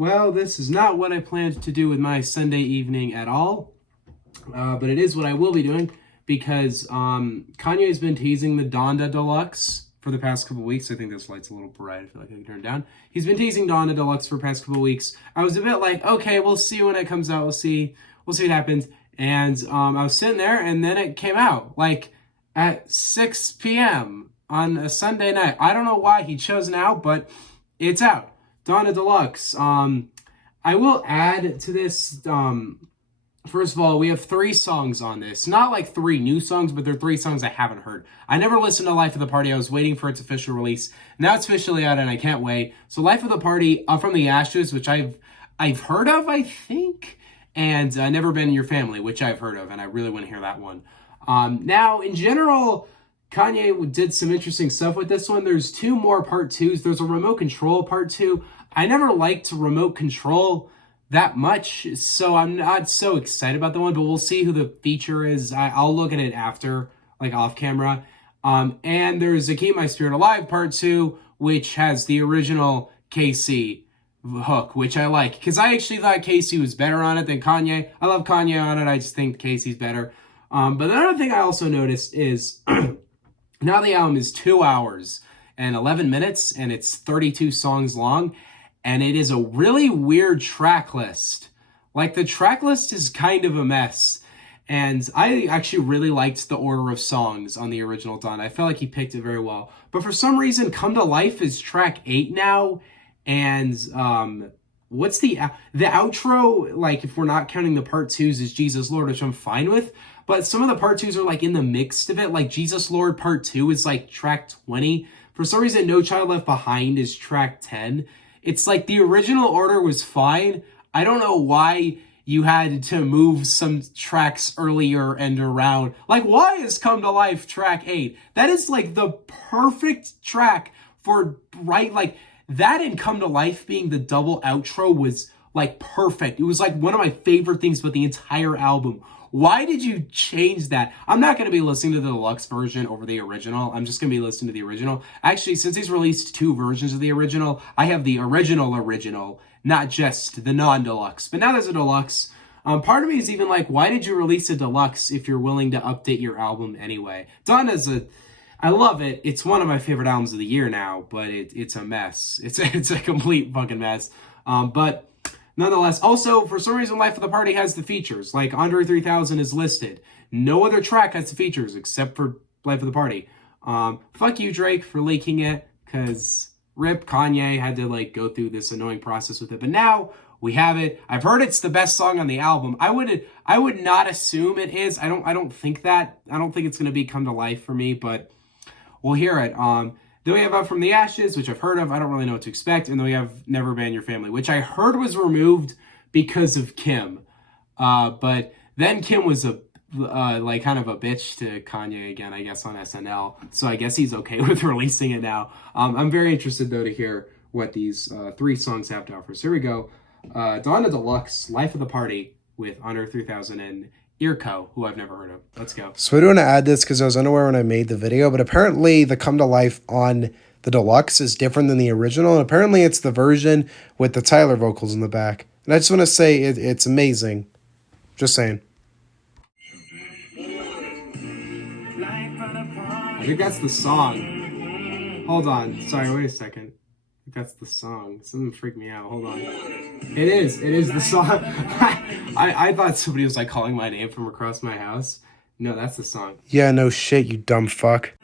Well, this is not what I planned to do with my Sunday evening at all, but it is what I will be doing because Kanye's been teasing the Donda Deluxe for the past couple weeks. I think this light's a little bright. I feel like I can turn it down. He's been teasing Donda Deluxe for the past couple weeks. I was a bit like, okay, we'll see when it comes out. We'll see what happens. And I was sitting there, and then it came out like at 6 p.m. on a Sunday night. I don't know why he chose now, but it's out. Donda Deluxe. I will add to this. First of all, we have 3 songs on this. Not like 3 new songs, but they're 3 songs I haven't heard. I never listened to Life of the Party. I was waiting for its official release. Now it's officially out, and I can't wait. So Life of the Party, From the Ashes, which I've heard of, I think, and Never Been in Your Family, which I've heard of, and I really want to hear that one. Now, in general, Kanye did some interesting stuff with this one. There's 2 more part 2s. There's a remote control part 2. I never liked remote control that much, so I'm not so excited about the one, but we'll see who the feature is. I'll look at it after, like off camera. And there's a Keep My Spirit Alive part 2, which has the original KC hook, which I like, because I actually thought KC was better on it than Kanye. I love Kanye on it. I just think KC's better. But the other thing I also noticed is now the album is 2 hours and 11 minutes, and it's 32 songs long. And it is a really weird track list. Like, the track list is kind of a mess. And I actually really liked the order of songs on the original Donda. I felt like he picked it very well. But for some reason, Come to Life is track 8 now. And what's the outro, like, if we're not counting the part 2s, is Jesus Lord, which I'm fine with. But some of the part 2s are, like, in the mix of it. Like, Jesus Lord part 2 is, like, track 20. For some reason, No Child Left Behind is track 10. It's like the original order was fine. I don't know why you had to move some tracks earlier and around. Like, why is Come to Life track 8? That is like the perfect track for, right? Like, that and Come to Life being the double outro was like perfect. It was like one of my favorite things about the entire album. Why did you change that? I'm not going to be listening to the deluxe version over the original. I'm just going to be listening to the original. Actually, since he's released 2 versions of the original, I have the original, not just the non-deluxe. But now there's a deluxe. Part of me is even like, why did you release a deluxe if you're willing to update your album anyway? Donda's I love it. It's one of my favorite albums of the year now, but it's a mess. It's a complete fucking mess. But nonetheless, also, for some reason, Life of the Party has the features. Like, Andre 3000 is listed. No other track has the features except for Life of the Party. Fuck you, Drake, for leaking it, because RIP Kanye had to, like, go through this annoying process with it. But now we have it. I've heard it's the best song on the album. I would not assume it is. I don't think that. I don't think it's going to be Come to Life for me, but we'll hear it. Then we have From the Ashes, which I've heard of. I don't really know what to expect. And then we have Never Been Your Family, which I heard was removed because of Kim. But then Kim was like kind of a bitch to Kanye again, I guess, on SNL. So I guess he's okay with releasing it now. I'm very interested, though, to hear what these 3 songs have to offer. So here we go. Donda Deluxe, Life of the Party with Under 3000 and Earco, who I've never heard of. Let's go. So I do want to add this because I was unaware when I made the video, but apparently the Come to Life on the deluxe is different than the original, and apparently it's the version with the Tyler vocals in the back. And I just want to say it's amazing. Just saying. I think that's the song. Hold on. Sorry, wait a second. I think that's the song. Something freaked me out. Hold on. It is the song. I thought somebody was like calling my name from across my house. No, that's the song. Yeah, no shit, you dumb fuck.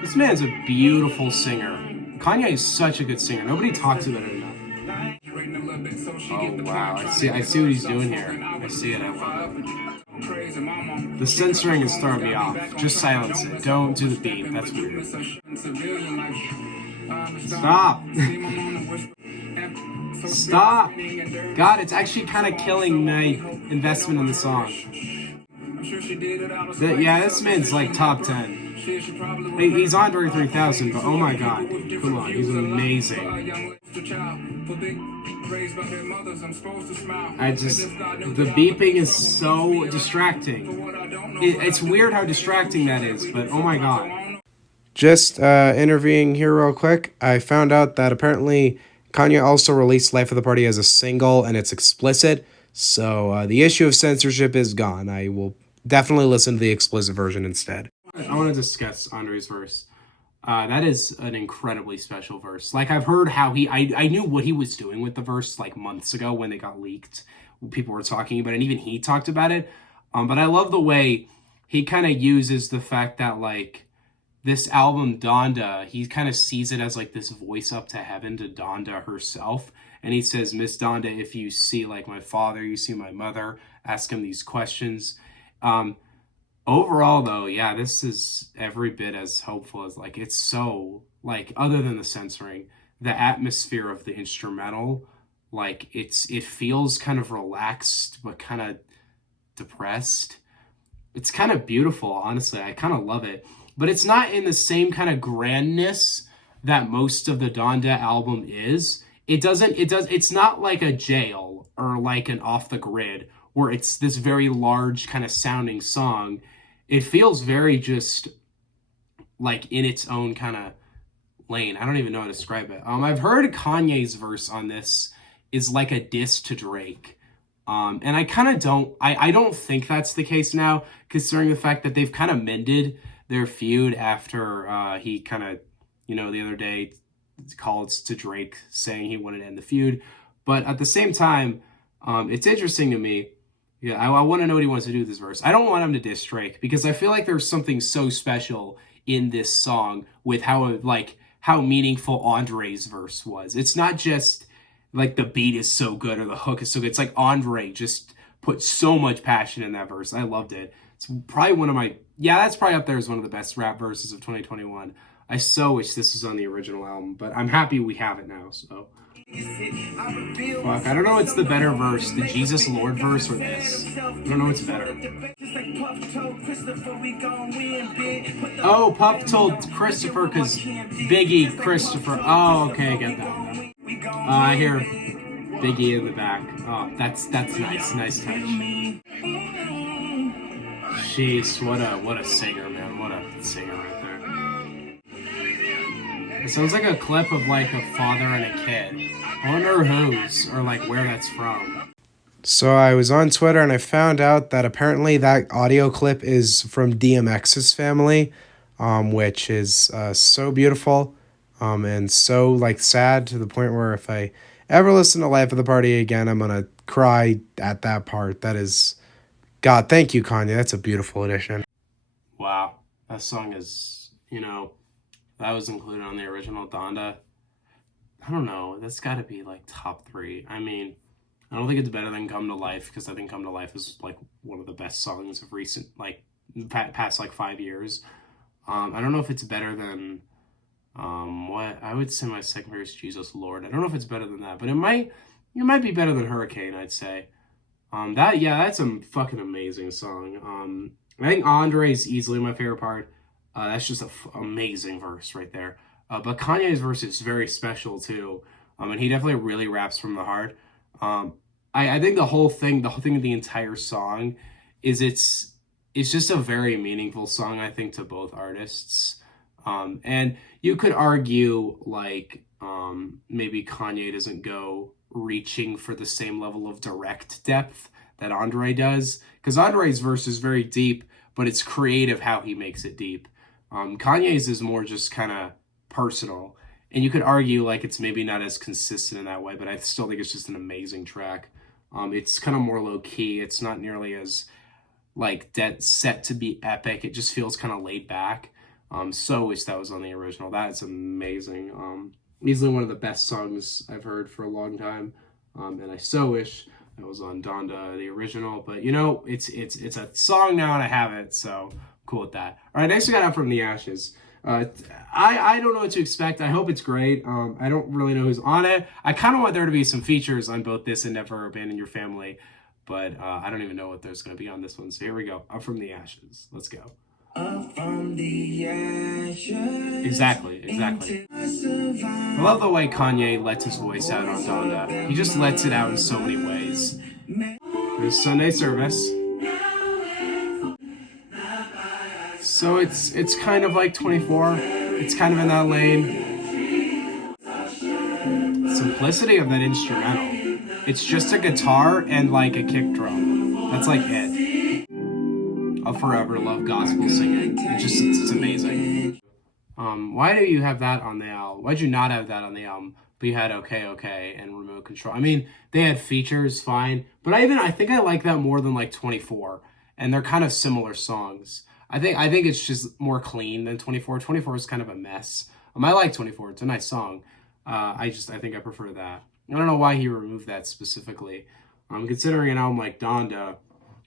This man's a beautiful singer. Kanye is such a good singer. Nobody talks about it enough. Oh wow, I see what he's doing here. I see it. I love it. The censoring is throwing me off. Just silence it. Don't do the beat. That's weird. Stop. Stop. God, it's actually kind of killing my investment in the song. Yeah, this man's like top 10. He's Andre 3000, but oh my god. Come on, he's amazing. The beeping is so distracting. It's weird how distracting that is, but oh my god. Just interviewing here real quick, I found out that apparently Kanye also released Life of the Party as a single, and it's explicit, so the issue of censorship is gone. I will definitely listen to the explicit version instead. I want to discuss Andre's verse. That is an incredibly special verse. Like, I've heard how I knew what he was doing with the verse like months ago when they got leaked. People were talking about it, and even he talked about it. But I love the way he kind of uses the fact that, like, this album, Donda, he kind of sees it as like this voice up to heaven to Donda herself. And he says, Miss Donda, if you see like my father, you see my mother, ask him these questions. Overall, though, yeah, this is every bit as hopeful as, like, it's so, like, other than the censoring, the atmosphere of the instrumental, like, it feels kind of relaxed, but kind of depressed. It's kind of beautiful, honestly. I kind of love it. But it's not in the same kind of grandness that most of the Donda album is. It's not like a Jail or like an Off the Grid where it's this very large kind of sounding song. It feels very just like in its own kind of lane. I don't even know how to describe it. I've heard Kanye's verse on this is like a diss to Drake. And I kind of don't, I don't think that's the case now, considering the fact that they've kind of mended their feud after he kind of, the other day called to Drake saying he wanted to end the feud. But at the same time, it's interesting to me. Yeah, I want to know what he wants to do with this verse. I don't want him to diss Drake because I feel like there's something so special in this song with how meaningful Andre's verse was. It's not just like the beat is so good or the hook is so good. It's like Andre just put so much passion in that verse. I loved it. It's probably that's probably up there as one of the best rap verses of 2021. I so wish this was on the original album, but I'm happy we have it now, so. Fuck, I don't know what's the better verse, the Jesus Lord verse or this. I don't know what's better. Oh, Puff told Christopher because Biggie, Christopher. Oh, okay, I get that. I hear Biggie in the back. Oh, that's nice. Nice touch. Jeez, what a singer, man. What a singer right there. It sounds like a clip of like a father and a kid. I wonder whose or like where that's from. So I was on Twitter and I found out that apparently that audio clip is from DMX's family, which is so beautiful and so like sad to the point where if I ever listen to Life of the Party again, I'm going to cry at that part. That is, God, thank you, Kanye. That's a beautiful addition. Wow. That song is, that was included on the original Donda. I don't know. That's got to be like top 3. I mean, I don't think it's better than Come to Life because I think Come to Life is like one of the best songs of recent, like past like 5 years. I don't know if it's better than what I would say my second favorite is Jesus Lord. I don't know if it's better than that, but it might be better than Hurricane, I'd say. That's a fucking amazing song. I think Andre's easily my favorite part. That's just an amazing verse right there. But Kanye's verse is very special too. And he definitely really raps from the heart. I think the whole thing of the entire song is it's just a very meaningful song, I think, to both artists. And you could argue like maybe Kanye doesn't go reaching for the same level of direct depth that Andre does, because Andre's verse is very deep, but it's creative how he makes it deep. Kanye's is more just kind of personal, and you could argue like it's maybe not as consistent in that way, but I still think it's just an amazing track. It's kind of more low-key. It's not nearly as like dead set to be epic. It just feels kind of laid back. So wish that was on the original. That's amazing. Easily one of the best songs I've heard for a long time. And I so wish that was on Donda, the original. But it's a song now and I have it, so I'm cool with that. All right, next we got Out From the Ashes. I don't know what to expect. I hope it's great. I don't really know who's on it. I kind of want there to be some features on both this and Never Abandon Your Family, but I don't even know what there's going to be on this one. So here we go. Up From the Ashes. Let's go. Up from the ashes. Exactly. I love the way Kanye lets his voice out on Donda. He just lets it out in so many ways. There's Sunday service. So it's kind of like 24. It's kind of in that lane. Some simplicity of that instrumental. It's just a guitar and like a kick drum. That's like it. I'll forever love gospel singing. It's amazing. Why do you have that on the album? Why'd you not have that on the album? But you had Okay Okay and Remote Control. I mean, they had features, fine, but I think I like that more than like 24, and they're kind of similar songs. I think it's just more clean than 24. 24 is kind of a mess. I like 24. It's a nice song. I think I prefer that. I don't know why he removed that specifically. Considering an album like Donda,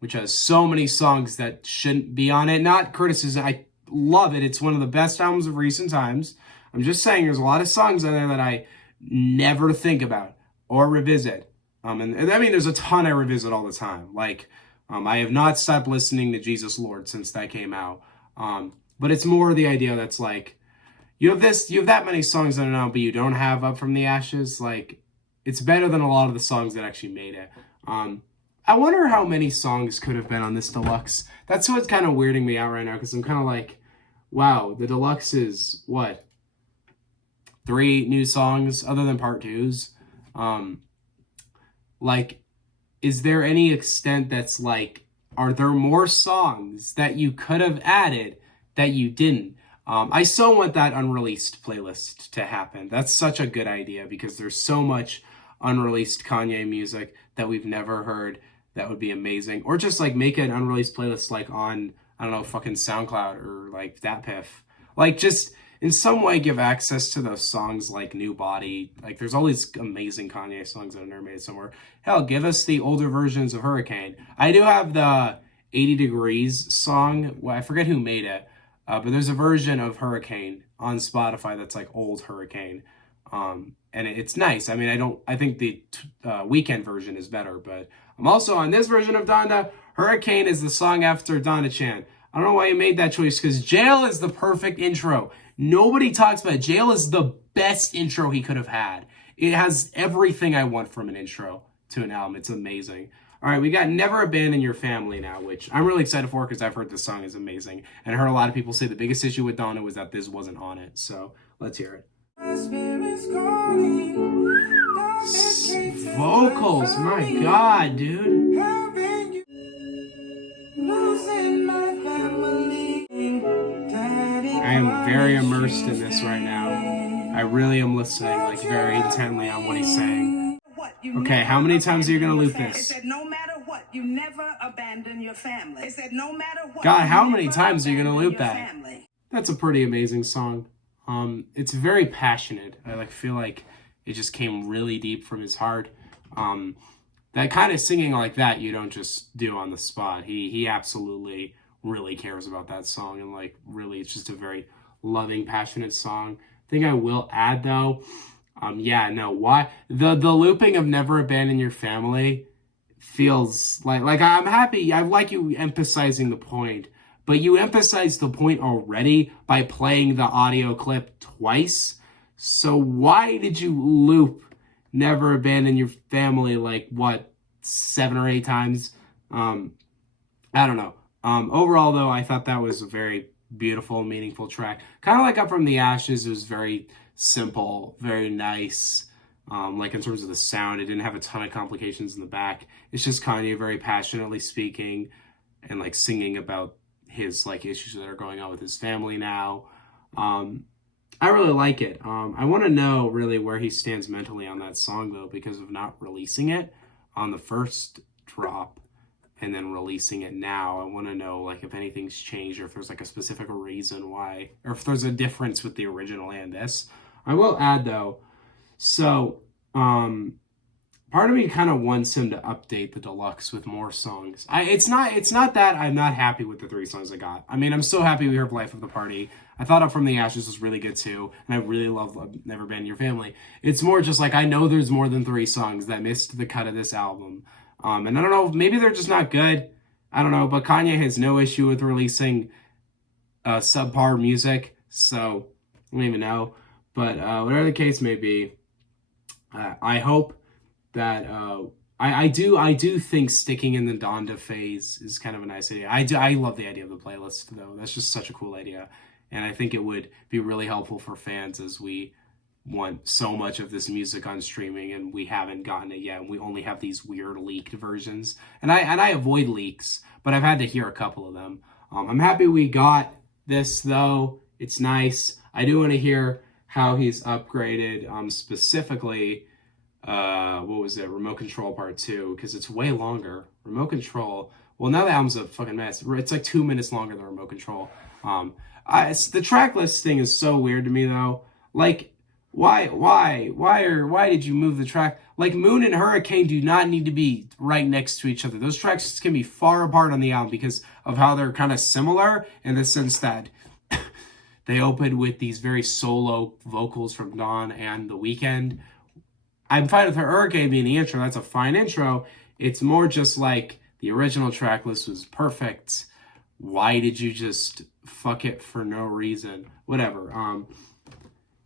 which has so many songs that shouldn't be on it. Not criticism. I love it. It's one of the best albums of recent times. I'm just saying there's a lot of songs on there that I never think about or revisit. And I mean, there's a ton I revisit all the time. Like, I have not stopped listening to Jesus Lord since that came out. But it's more the idea that's like, you have that many songs on an album, but you don't have Up From the Ashes. Like, it's better than a lot of the songs that actually made it. I wonder how many songs could have been on this deluxe. That's what's kind of weirding me out right now, because I'm kind of like, wow, the deluxe is what? 3 new songs other than part 2s. Like, is there any extent that's like, are there more songs that you could have added that you didn't? I so want that unreleased playlist to happen. That's such a good idea, because there's so much unreleased Kanye music that we've never heard. That would be amazing. Or just like make an unreleased playlist like on, I don't know, fucking SoundCloud or like DatPiff. Like, just in some way give access to those songs like New Body. Like, there's all these amazing Kanye songs that are never made somewhere. Hell, give us the older versions of Hurricane. I do have the 80 Degrees song. Well, I forget who made it. But there's a version of Hurricane on Spotify that's like old Hurricane. And it's nice. I mean, I think the Weekend version is better, but I'm also on this version of Donda. Hurricane is the song after Donda Chan. I don't know why you made that choice, because Jail is the perfect intro. Nobody talks about it. Jail is the best intro he could have had. It has everything I want from an intro to an album. It's amazing. All right, we got Never Abandon Your Family now, which I'm really excited for because I've heard this song is amazing. And I heard a lot of people say the biggest issue with Donda was that this wasn't on it. So let's hear it. Vocals, my God, dude. I am very immersed in this right now. I really am listening like very intently on what he's saying. Okay, how many times are you gonna loop this? No matter what, you never abandon your family. No matter what. God, how many times are you gonna loop that? That's a pretty amazing song. It's very passionate. I feel like it just came really deep from his heart. That kind of singing like that you don't just do on the spot. He absolutely really cares about that song, and like really it's just a very loving, passionate song. I think I will add though, why the looping of Never Abandon Your Family feels like I'm happy. I like you emphasizing the point, but you emphasized the point already by playing the audio clip twice. So why did you loop Never Abandon Your Family like what, 7 or 8 times? I don't know. Overall though, I thought that was a very beautiful, meaningful track. Kind of like Up From the Ashes, it was very simple, very nice. Like in terms of the sound, it didn't have a ton of complications in the back. It's just Kanye very passionately speaking and like singing about his like issues that are going on with his family now. I really like it. I want to know really where he stands mentally on that song though, because of not releasing it on the first drop and then releasing it now. I want to know like if anything's changed, or if there's like a specific reason why, or if there's a difference with the original and this. I will add though, so part of me kind of wants him to update the deluxe with more songs. It's not that I'm not happy with the 3 songs I got. I mean, I'm so happy we heard Life of the Party. I thought Up From the Ashes was really good too, and I really love Never Abandon Your Family. It's more just like I know there's more than 3 songs that missed the cut of this album. And I don't know, maybe they're just not good. I don't know, but Kanye has no issue with releasing subpar music, so I don't even know. But whatever the case may be, I hope that I do think sticking in the Donda phase is kind of a nice idea. I love the idea of the playlist though. That's just such a cool idea, and I think it would be really helpful for fans as we want so much of this music on streaming and we haven't gotten it yet. And we only have these weird leaked versions. And I avoid leaks, but I've had to hear a couple of them. I'm happy we got this though. It's nice. I do want to hear how he's upgraded specifically what was it, Remote Control Part 2, because it's way longer. Remote Control, well, now the album's a fucking mess. It's like 2 minutes longer than Remote Control. The track list thing is so weird to me though. Like, why did you move the track? Like, Moon and Hurricane do not need to be right next to each other. Those tracks can be far apart on the album because of how they're kind of similar in the sense that they open with these very solo vocals from Dawn and The Weeknd. I'm fine with Hurricane being the intro. That's a fine intro. It's more just like the original track list was perfect. Why did you just fuck it for no reason? Whatever.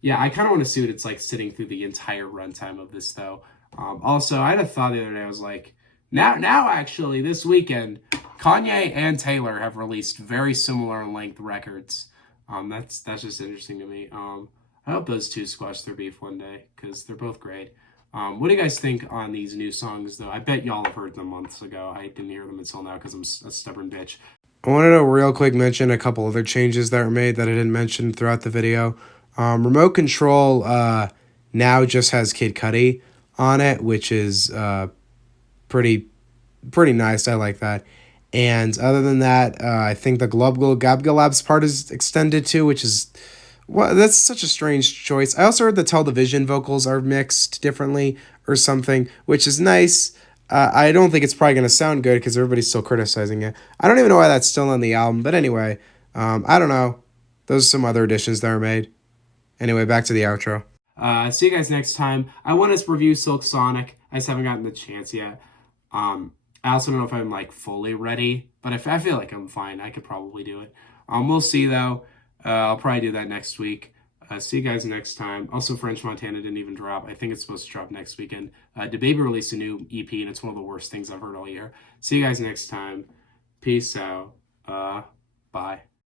Yeah, I kind of want to see what it's like sitting through the entire runtime of this, though. Also, I had a thought the other day. I was like, now actually, this weekend, Kanye and Taylor have released very similar length records. That's just interesting to me. I hope those two squash their beef one day because they're both great. What do you guys think on these new songs, though? I bet y'all have heard them months ago. I didn't hear them until now because I'm a stubborn bitch. I wanted to real quick mention a couple other changes that were made that I didn't mention throughout the video. Remote Control now just has Kid Cudi on it, which is pretty nice. I like that. And other than that, I think the Global Gabgalabs part is extended too, which is, well, that's such a strange choice. I also heard the television vocals are mixed differently or something, which is nice. I don't think it's probably going to sound good because everybody's still criticizing it. I don't even know why that's still on the album, but anyway, I don't know. Those are some other additions that were made. Anyway, back to the outro. See you guys next time. I want to review Silk Sonic. I just haven't gotten the chance yet. I also don't know if I'm like fully ready, but if I feel like I'm fine, I could probably do it. We'll see though. I'll probably do that next week. See you guys next time. Also, French Montana didn't even drop. I think it's supposed to drop next weekend. DaBaby released a new EP, and it's one of the worst things I've heard all year. See you guys next time. Peace out. Bye.